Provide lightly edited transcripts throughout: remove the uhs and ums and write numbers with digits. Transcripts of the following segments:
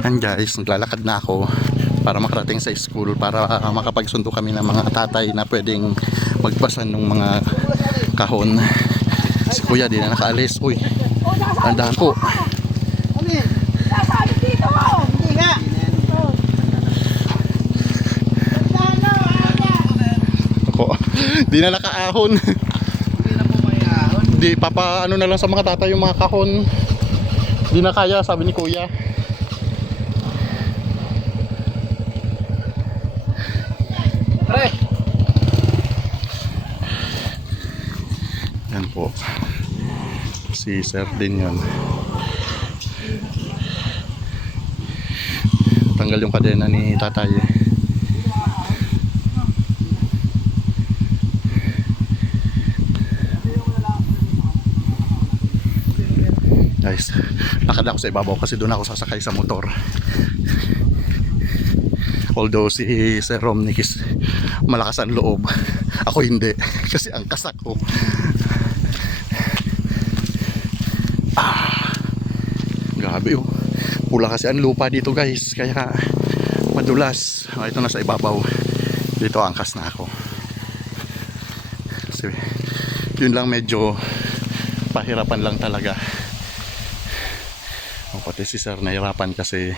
Yan guys, naglalakad na ako para makarating sa school, para makapagsundo kami ng mga tatay na pwedeng magpasan ng mga kahon. Si kuya di na nakaalis. Uy, tandaan po. Ako, di na nakaahon. Di papa ano na lang sa mga tatay yung mga kahon. Di na kaya, sabi ni kuya. Yan po. Si Sir din yun. Tanggal yung kadena ni tatay. Guys, lakad ako sa ibabaw kasi doon ako sasakay sa motor. Although si Sir Romnick is malakas ang loob, ako hindi kasi ang kasak ko. Grabe oh. Pula kasi ang lupa dito guys, kaya madulas. Ito na sa ibabaw. Dito angkas na ako. Kasi yun lang, medyo pahirapan lang talaga. Pati si Sir nahirapan kasi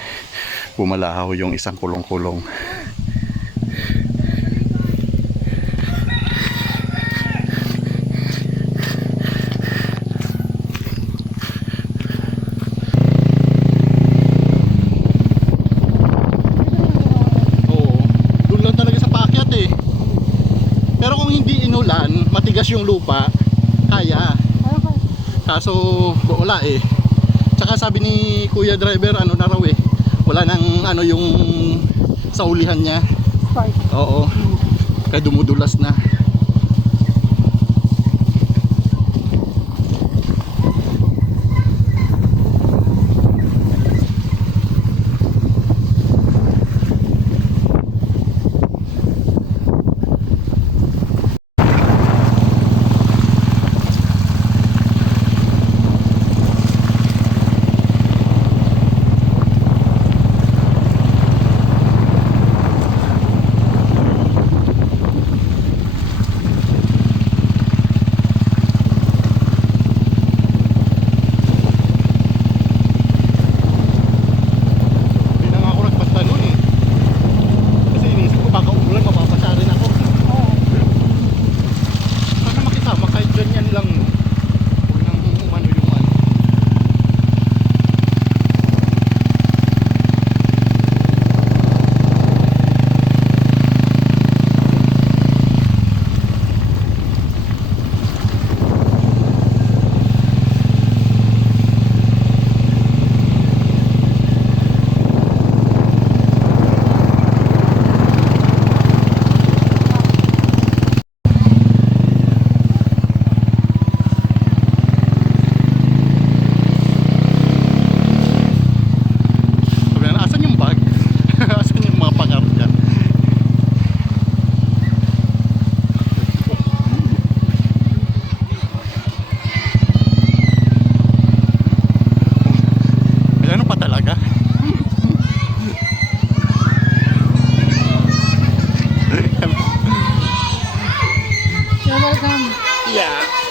bumalahaw yung isang kulong-kulong. Oo, doon lang talaga sa paakyat eh. Pero kung hindi inulan, matigas yung lupa, kaya. Kaso wala eh. Tsaka sabi ni kuya driver, ano na raw eh, wala nang ano yung sa ulihan niya. Oo, kaya dumudulas na.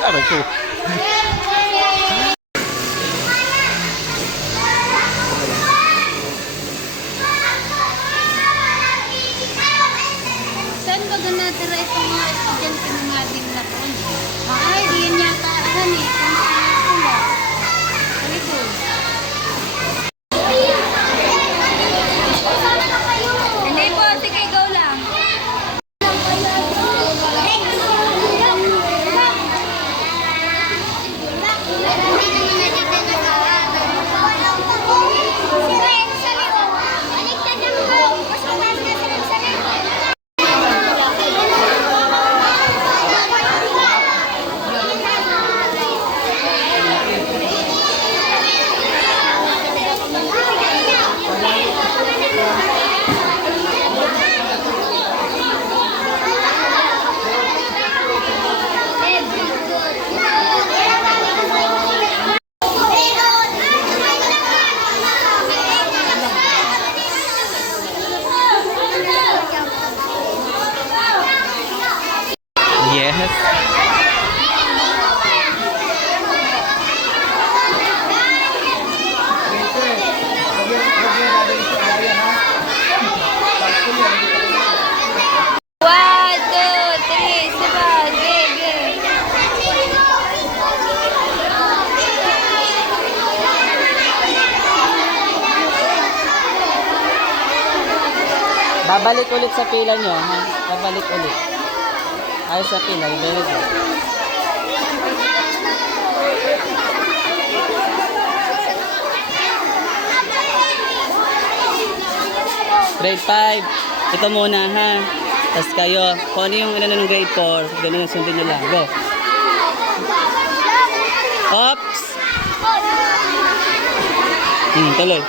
Aray ko. Saan ba doon natira itong mga estudyante ng ating lakon? Ay, diyan yata. Saan eh? Kung saan pula. Halito. Hindi po, sige, go lang. Babalik ulit sa pila nyo, ha? Babalik ulit. Ayos sa pila, very good. Grade 5, ito muna ha. Tapos kayo, kung ano yung ng grade 4, ganun yung sundin nyo lang. Go. Oops! Tuloy.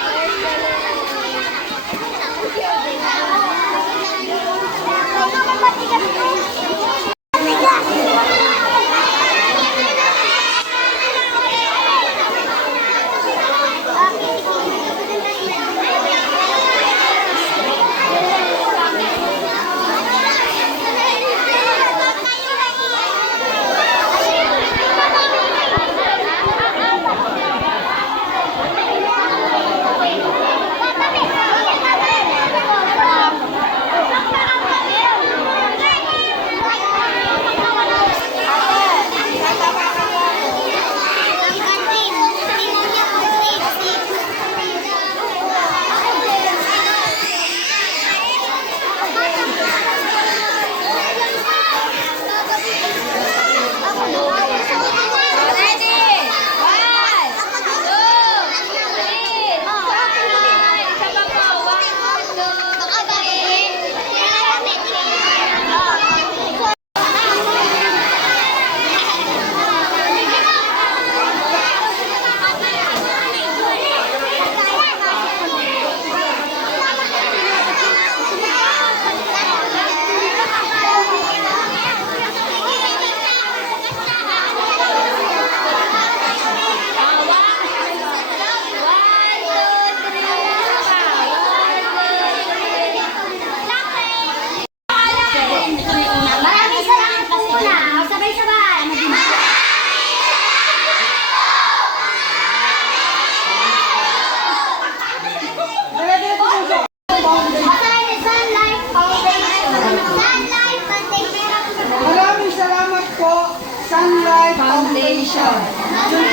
Maraming salamat po muna. Sabay-sabay. Sunlight Foundation. Maraming salamat po, Sunlight Foundation. Yung